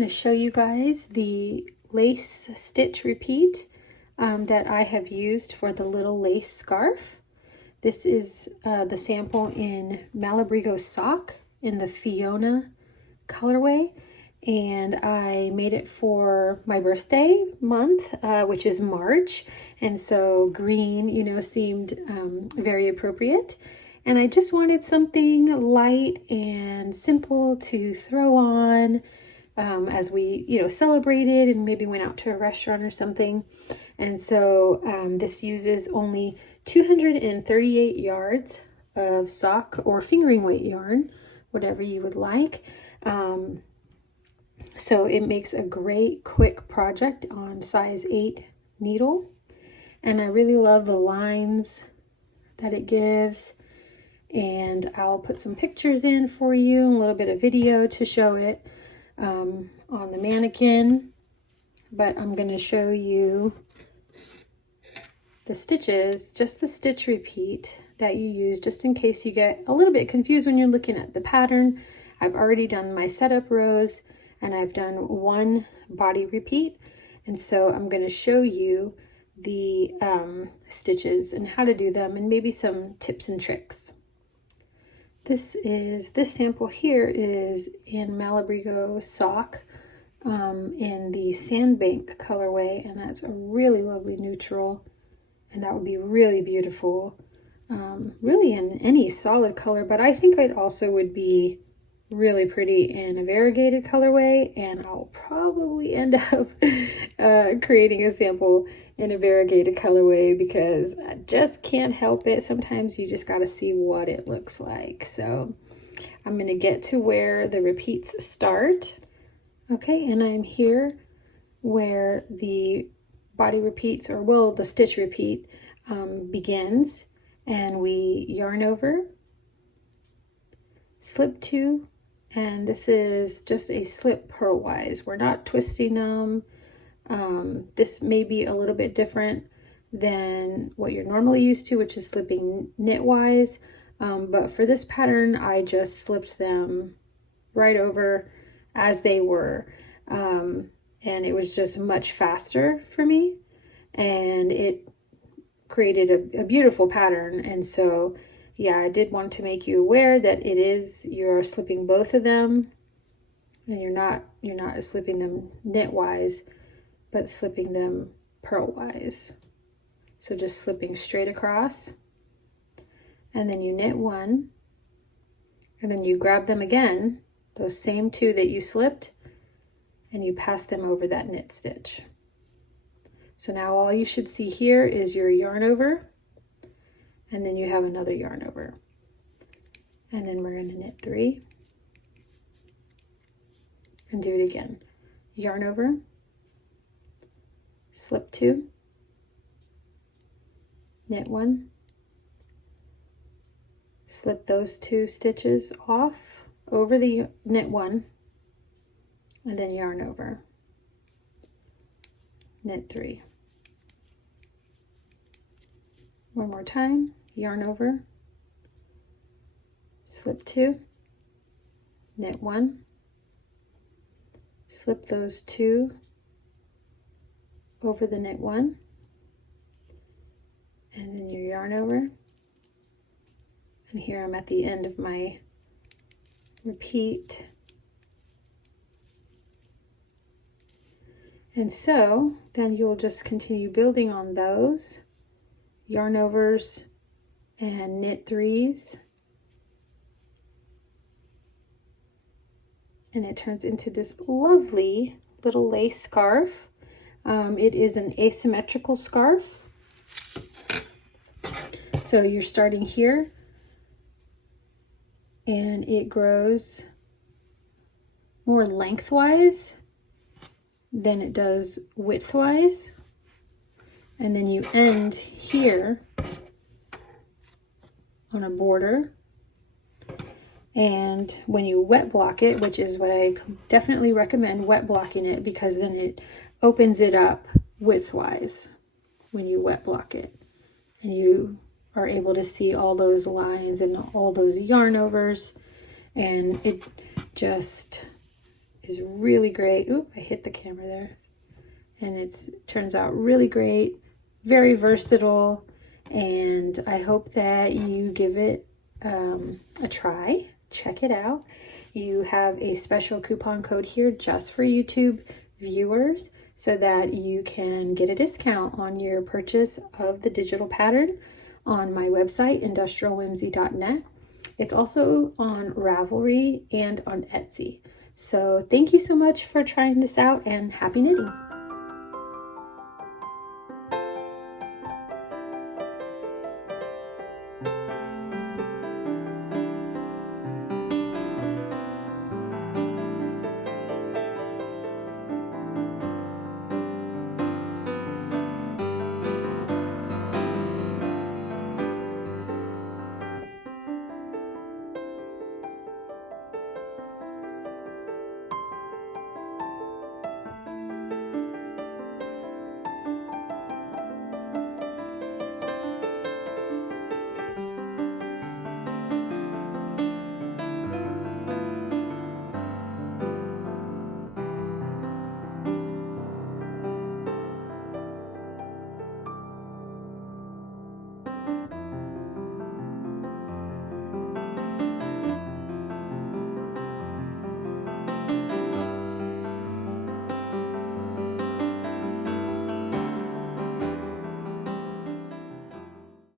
want to show you guys the lace stitch repeat that I have used for the little lace scarf. This is the sample in Malabrigo Sock in the Fiona colorway, and I made it for my birthday month, which is March, and so green, you know, seemed very appropriate. And I just wanted something light and simple to throw on as we, you know, celebrated and maybe went out to a restaurant or something. And so this uses only 238 yards of sock or fingering weight yarn, whatever you would like. So it makes a great quick project on size 8 needle. And I really love the lines that it gives. And I'll put some pictures in for you, a little bit of video to show it on the mannequin. But I'm going to show you the stitches, just the stitch repeat that you use, just in case you get a little bit confused when you're looking at the pattern. I've already done my setup rows and I've done one body repeat. And so I'm going to show you the stitches and how to do them and maybe some tips and tricks. This sample here is in Malabrigo Sock in the Sandbank colorway, and that's a really lovely neutral, and that would be really beautiful, really in any solid color, but I think it also would be really pretty in a variegated colorway, and I'll probably end up creating a sample in a variegated colorway because I just can't help it. Sometimes you just got to see what it looks like. So I'm going to get to where the repeats start. Okay, and I'm here where the body repeats, or well, the stitch repeat begins, and we yarn over, slip 2, and this is just a slip purlwise. We're not twisting them. This may be a little bit different than what you're normally used to, which is slipping knitwise, but for this pattern I just slipped them right over as they were, and it was just much faster for me, and it created a beautiful pattern. And so yeah, I did want to make you aware that you're slipping both of them, and you're not slipping them knitwise, but slipping them purlwise. So just slipping straight across, and then you knit 1, and then you grab them again, those same 2 that you slipped, and you pass them over that knit stitch. So now all you should see here is your yarn over, and then you have another yarn over, and then we're going to knit 3 and do it again. Yarn over, slip 2, knit 1, slip those 2 stitches off over the knit 1, and then yarn over, knit 3. One more time, yarn over, slip 2, knit 1, slip those 2 over the knit 1, and then you yarn over, and here I'm at the end of my repeat. And so then you'll just continue building on those yarn overs and knit 3s, and it turns into this lovely little lace scarf. It is an asymmetrical scarf, so you're starting here and it grows more lengthwise than it does widthwise, and then you end here on a border. And when you wet block it, which is what I definitely recommend, wet blocking it, because then it opens it up widthwise when you wet block it, and you are able to see all those lines and all those yarn overs, and it just is really great. Oop, I hit the camera there. And it turns out really great, very versatile, and I hope that you give it a try. Check it out. You have a special coupon code here just for YouTube viewers so that you can get a discount on your purchase of the digital pattern on my website, industrialwhimsy.net. It's also on Ravelry and on Etsy. So thank you so much for trying this out, and happy knitting.